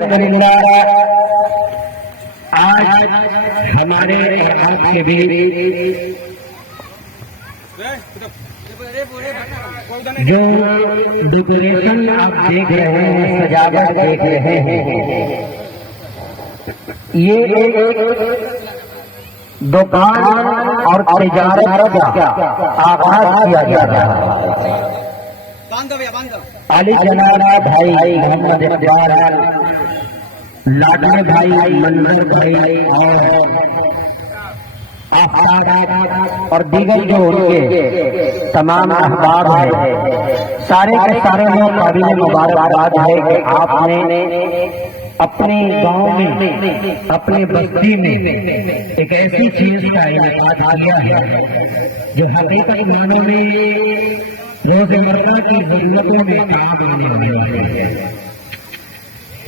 الحمدللہ آج ہمارے آپ کے بھی جو ڈیکوریشن آپ دیکھ رہے ہیں، سجاوٹ دیکھ رہے ہیں، یہ دکان اور تجارت کا آغاز کیا جا رہا ہے۔ علی جناب بھائی محمد اقبال، لاڈلے بھائی منظر بھائی اور دیگر جو ان کے تمام احباب ہیں، سارے کے سارے لوگ قابل مبارکباد ہے کہ آپ نے اپنے گاؤں میں، اپنے بستی میں ایک ایسی چیز کا انعقاد کیا ہے جو حقیقت معنوں میں روزمرہ کی ضرورتوں میں کام آنے والی ہے۔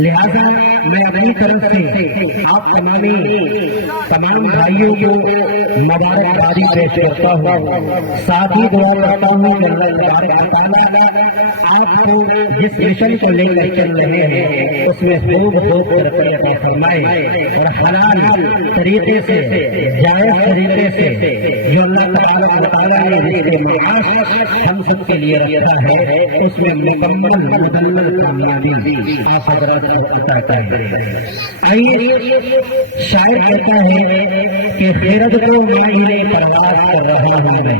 لہذا میں اپنی طرف سے آپ تمام بھائیوں کو مبارکبادی پیش کرتا ہوں، ساتھ ہی دعا کرتا ہوں کہ اللہ تعالیٰ آپ کو جس مشن کو لے کر چل رہے ہیں اس میں خوب ترقی عطا فرمائے اور حلال طریقے سے، جائز طریقے سے جو اللہ تعالیٰ نے رزق معاش ہم سب کے لیے رکھا ہے اس میں مکمل کامیابی آپ حضرات عطا کرے۔ آئیے، شاعر کہتا ہے کہ خیرت کو مائل پرواز کر رہا ہوں میں،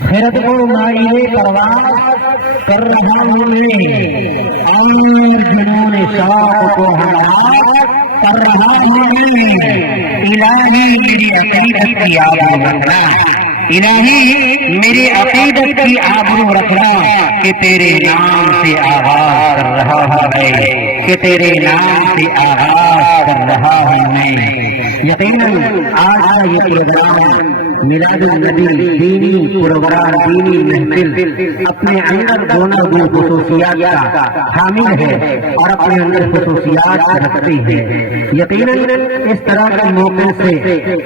خیرت کو مائل پرواز کر رہا ہوں میں، اور جنون شوق کو ہمراہ کر رہا ہوں میں، الہی میری عقیدت کی آبرو رکھنا، الہی میری عقیدت کی آبرو رکھنا کہ تیرے نام سے آغاز کر رہا ہوں میں، کہ تیرے نام سے آغاز کر رہا ہوں میں۔ یقیناً آج کا یہ پروگرام میلاد النبی دینی پروگرام، دینی محفل اپنے اندر دونوں خصوصیات کا حامل ہے اور اپنے اندر خصوصیات رکھتی ہے۔ یقیناً اس طرح کے موقع سے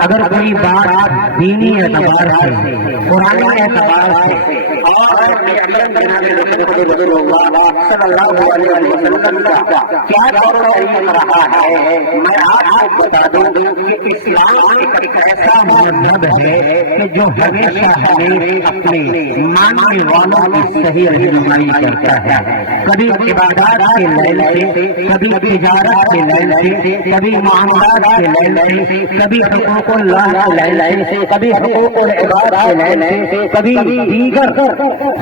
اگر کوئی بات دینی اعتبار سے، قرآن اعتبار سے اور صلی اللہ علیہ وسلم کا کیا دور رہا ہے، میں آپ کو بتا دوں کہ اسلام ایک ایسا مذہب ہے کہ جو ہمیشہ ہمیں اپنے ماننے والوں کی صحیح رہنمائی کرتا ہے، کبھی عبادات کے لین سے، کبھی تجارت کے لین سے، کبھی معاملات کے لین سے، کبھی حقوق اللہ کے لین سے، کبھی حقوق العباد کے لین سے، کبھی دیگر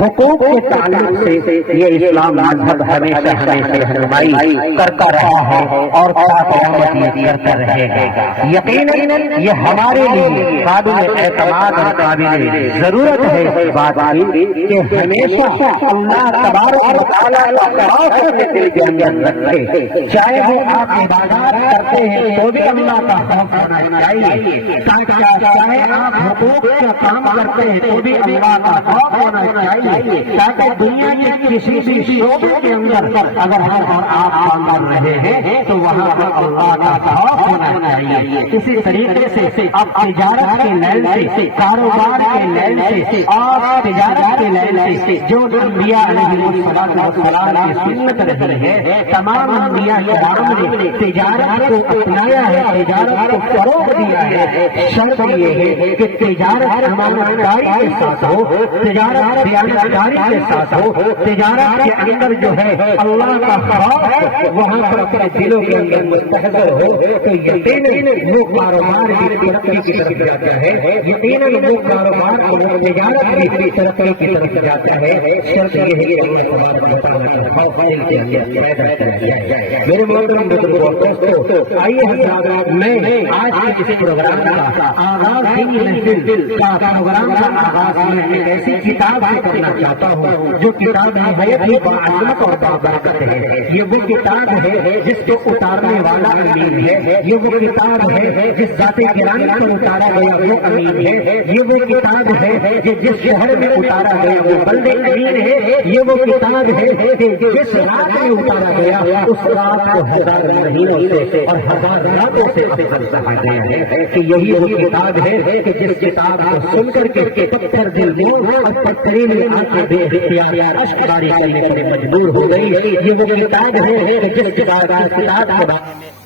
حقوق کے تعلق سے یہ اسلام مذہب ہمیشہ رہنمائی کرتا رہا ہے اور قیامت یہ کرتا رہے گا۔ یقیناً یہ ہمارے لیے قابل اعتماد اور قابل ضرورت ہے اس بات کی کہ ہمیشہ اللہ تبارک و تعالیٰ کا خوف دل کے اندر رکھے، چاہے وہ آپ عبادات کرتے ہیں تو بھی اللہ کا خوف ہونا چاہیے، چاہے آپ حقوق کا کام کرتے ہیں تو بھی اللہ کا خوف ہونا چاہیے، تاکہ دنیا کے کسی بھی شعبے کے اندر اگر آپ کام کر رہے ہیں تو وہاں پر اللہ کا خوف ہونا چاہیے۔ اسی طریقے سے اب تجارت کے لین سے، کاروبار کے لین سے اور تجارت کے لین سے جو انبیاء علیہ السلام کی سنت رہی ہے، تمام انبیاء کرام نے تجارت کو اپنایا ہے، تجارت کو فروغ دیا ہے۔ شرط یہ ہے کہ تجارت ایمانداری کے ساتھ ہو، تجارت دیانتداری کے ساتھ ہو، تجارت کے اندر جو ہے اللہ کا خوف وہاں پر اپنے دلوں کے اندر مستحضر ہو تو یقیناً وہ کاروبار کی ترقی کی طرف جاتا ہے، یقیناً وہ کاروبار اور تجارت کی ترقی کی طرف جاتا ہے۔ شرط یہ ہے کہ اللہ تبارک و تعالیٰ کا خوف دل کے اندر پیدا کر دیا جائے۔ میرے محترم بزرگوں اور دوستوں، آئیے حضرات، میں آج کے اس پروگرام کا آغاز دینی محفل کا پروگرام کا آغاز میں ایک ایسی کتاب سے کرنا چاہتا ہوں جو کتاب نہایت ہی باعظمت اور بابرکت ہے۔ یہ وہ کتاب ہے جس کو اتارنے والا امین ہے، یہ وہ کتاب ہے جس ذات گرامی پر اتارا گیا وہ امین ہے، یہ وہ کتاب ہے کہ جس شہر میں اتارا گیا وہ بندے امین ہے، یہ وہ کتاب ہے کہ جس رات میں اتارا گیا اس رات کو 1000 مہینوں سے اور 1000 راتوں سے افضل کہا گیا ہے کہ یہی وہ کتاب ہے کہ جس کتاب کو سن کر کے پتھر دل دوں اور پتھریلی آنکھیں بے اختیار اشک جاری کرنے پر مجبور ہو گئی، یہ وہ کتاب ہے کہ جس کتاب کے بعد